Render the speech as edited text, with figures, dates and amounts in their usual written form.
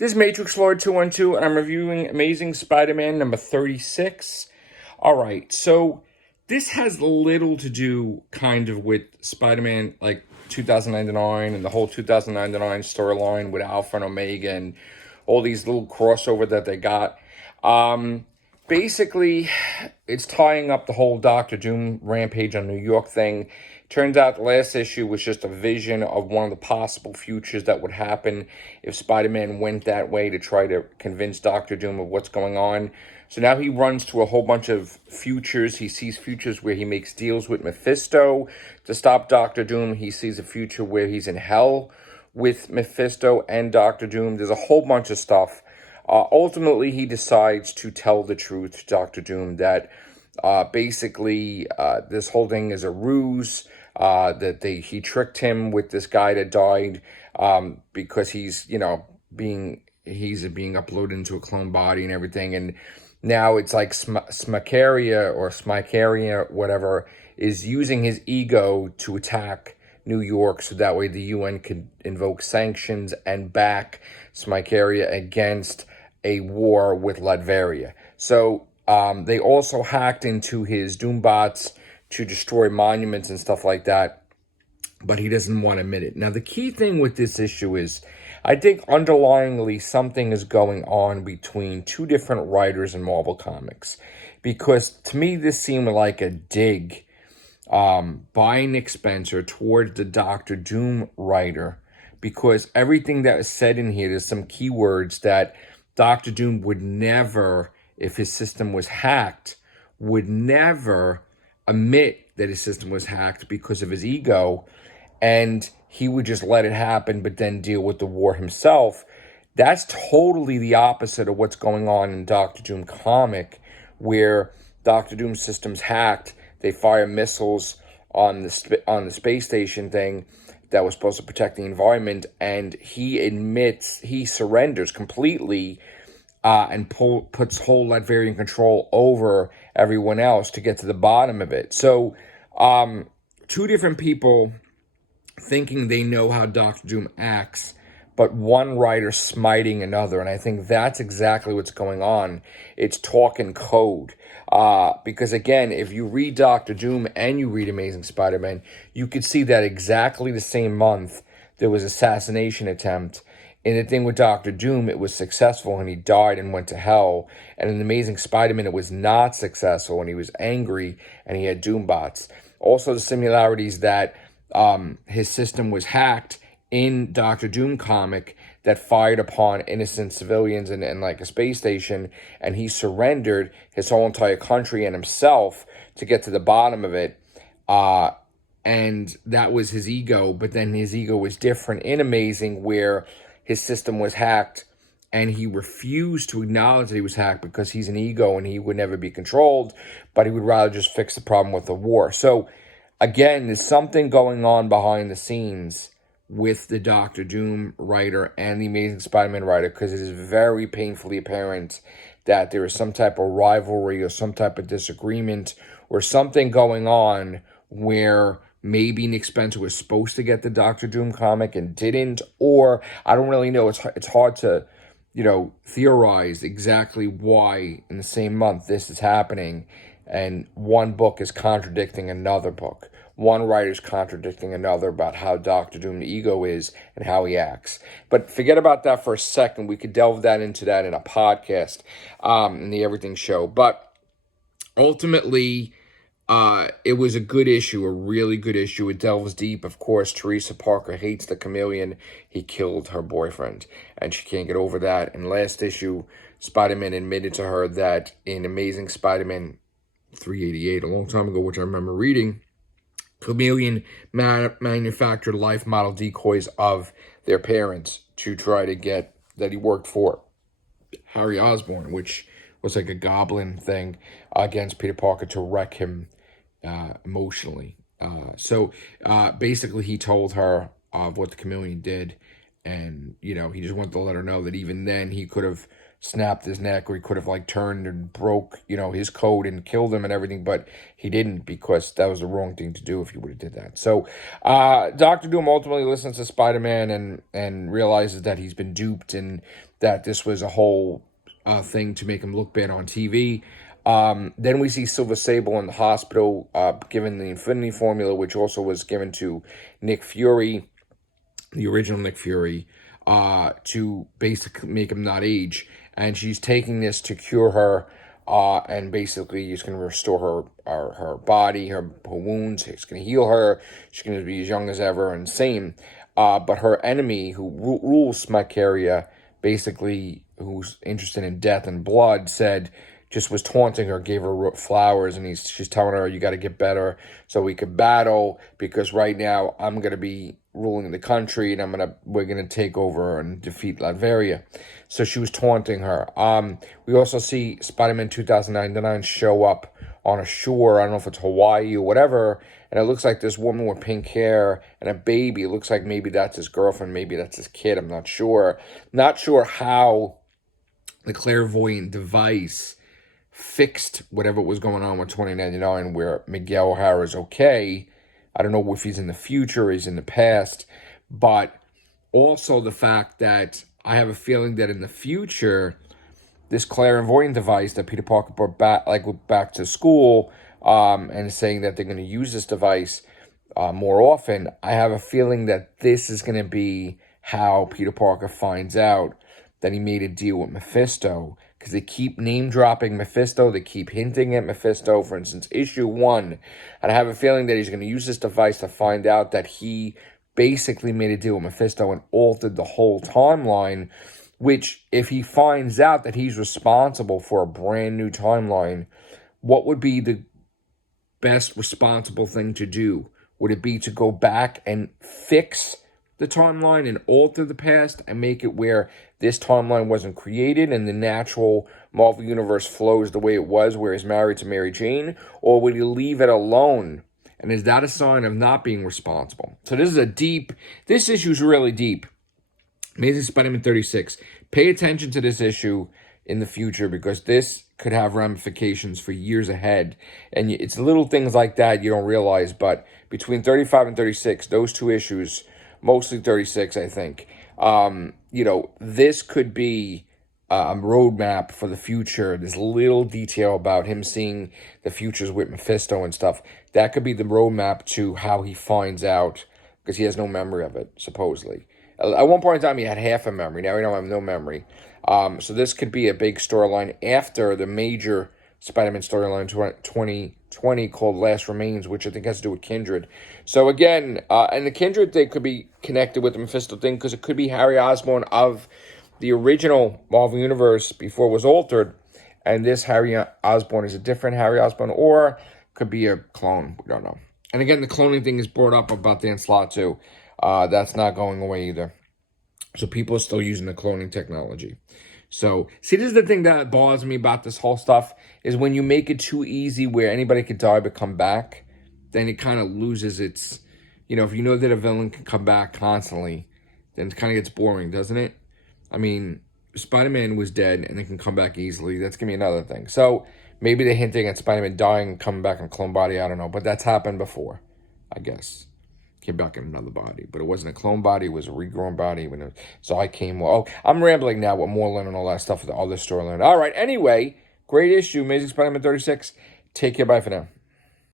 This is Matrix Lord 212, and I'm reviewing Amazing Spider-Man number 36. All right, so this has little to do kind of with Spider-Man, like 2099 and the whole 2099 storyline with Alpha and Omega and all these little crossover that they got. Basically, it's tying up the whole Doctor Doom Rampage on New York thing. Turns out the last issue was just a vision of one of the possible futures that would happen if Spider-Man went that way to try to convince Doctor Doom of what's going on. So now he runs to a whole bunch of futures. He sees futures where he makes deals with Mephisto to stop Doctor Doom. He sees a future where he's in hell with Mephisto and Doctor Doom. There's a whole bunch of stuff. Ultimately, he decides to tell the truth to Doctor Doom that basically this whole thing is a ruse, that he tricked him with this guy that died because he's being uploaded into a clone body and everything, and now it's like Smycaria, whatever, is using his ego to attack New York, so that way the UN could invoke sanctions and back Smycaria against a war with Latveria. So they also hacked into his Doombots to destroy monuments and stuff like that, but he doesn't want to admit it. Now, the key thing with this issue is, I think underlyingly something is going on between two different writers in Marvel Comics, because to me this seemed like a dig by Nick Spencer towards the Doctor Doom writer, because everything that was said in here, there's some keywords that Doctor Doom would never, if his system was hacked, would never admit that his system was hacked because of his ego, and he would just let it happen but then deal with the war himself. That's totally the opposite of what's going on in Doctor Doom comic, where Doctor Doom's system's hacked. They fire missiles on the space station thing that was supposed to protect the environment, and he surrenders completely and puts whole Latvian control over everyone else to get to the bottom of it. So two different people thinking they know how Doctor Doom acts, but one writer smiting another, and I think that's exactly what's going on. It's talk and code. Because again, if you read Doctor Doom and you read Amazing Spider-Man, you could see that exactly the same month there was assassination attempt. In the thing with Doctor Doom, it was successful and he died and went to hell. And in Amazing Spider-Man, it was not successful and he was angry and he had Doombots. Also, the similarities that his system was hacked in Doctor Doom comic that fired upon innocent civilians and like a space station, and he surrendered his whole entire country and himself to get to the bottom of it. And that was his ego, but then his ego was different in Amazing, where his system was hacked and he refused to acknowledge that he was hacked because he's an ego and he would never be controlled, but he would rather just fix the problem with the war. So again, there's something going on behind the scenes with the Doctor Doom writer and the Amazing Spider-Man writer, because it is very painfully apparent that there is some type of rivalry or some type of disagreement or something going on where maybe Nick Spencer was supposed to get the Doctor Doom comic and didn't, or I don't really know. It's hard to, theorize exactly why in the same month this is happening, and one book is contradicting another book. One writer's contradicting another about how Doctor Doom, the ego, is and how he acts. But forget about that for a second. We could delve into that in a podcast, in the Everything Show. But ultimately, it was a good issue, a really good issue. It delves deep. Of course, Teresa Parker hates the Chameleon. He killed her boyfriend, and she can't get over that. And last issue, Spider-Man admitted to her that in Amazing Spider-Man 388, a long time ago, which I remember reading, Chameleon manufactured life model decoys of their parents to try to get that he worked for Harry Osborn, which was like a goblin thing against Peter Parker to wreck him emotionally. So basically he told her of what the Chameleon did, and he just wanted to let her know that even then he could have snapped his neck, or he could have turned and broke his code and killed him and everything, but he didn't, because that was the wrong thing to do if he would have did that. So Dr. Doom ultimately listens to Spider-Man and realizes that he's been duped, and that this was a whole thing to make him look bad on TV. Then we see Silver Sable in the hospital, given the Infinity Formula, which also was given to Nick Fury, the original Nick Fury, to basically make him not age. And she's taking this to cure her, and basically it's going to restore her body, her wounds. It's going to heal her. She's going to be as young as ever and same. But her enemy, who rules Smakeria, basically, who's interested in death and blood, just was taunting her, gave her flowers, and she's telling her, you got to get better so we could battle, because right now I'm going to be ruling the country, and we're going to take over and defeat Latveria. So she was taunting her. We also see Spider-Man 2099 show up on a shore. I don't know if it's Hawaii or whatever, and it looks like this woman with pink hair and a baby. It looks like maybe that's his girlfriend, maybe that's his kid. I'm not sure. Not sure how the clairvoyant device fixed whatever was going on with 2099, where Miguel O'Hara is okay. I don't know if he's in the future or he's in the past, but also the fact that I have a feeling that in the future, this clairvoyant device that Peter Parker brought back to school, and saying that they're going to use this device more often, I have a feeling that this is going to be how Peter Parker finds out that he made a deal with Mephisto, because they keep name-dropping Mephisto. They keep hinting at Mephisto. For instance, issue 1. And I have a feeling that he's going to use this device to find out that he basically made a deal with Mephisto and altered the whole timeline, which, if he finds out that he's responsible for a brand new timeline, what would be the best responsible thing to do? Would it be to go back and fix the timeline and alter the past and make it where this timeline wasn't created and the natural Marvel Universe flows the way it was, where he's married to Mary Jane? Or would he leave it alone? And is that a sign of not being responsible? So this issue is really deep. Amazing Spider-Man 36. Pay attention to this issue in the future, because this could have ramifications for years ahead. And it's little things like that you don't realize, but between 35 and 36, those two issues, mostly 36, I think, this could be a roadmap for the future. This little detail about him seeing the futures with Mephisto and stuff, that could be the roadmap to how he finds out, because he has no memory of it, supposedly. At one point in time, he had half a memory. Now we don't have no memory. So this could be a big storyline after the major Spider-Man storyline 2020 called Last Remains, which I think has to do with Kindred. So again, and the Kindred thing could be connected with the Mephisto thing, because it could be Harry Osborn of the original Marvel Universe before it was altered, and this Harry Osborn is a different Harry Osborn, or could be a clone. We don't know. And again, the cloning thing is brought up about Dan Slott too. That's not going away either. So people are still using the cloning technology. So, see, this is the thing that bothers me about this whole stuff, is when you make it too easy where anybody could die but come back, then it kind of loses its, if you know that a villain can come back constantly, then it kind of gets boring, doesn't it? I mean, Spider-Man was dead and it can come back easily. That's going to be another thing. So, maybe they're hinting at Spider-Man dying and coming back in a clone body. I don't know. But that's happened before, I guess. Came back in another body, but it wasn't a clone body, it was a regrown body. So I came, I'm rambling now with Moreland and all that stuff with all this storyline. All right, anyway, great issue, Amazing Spider-Man 36. Take care, bye for now.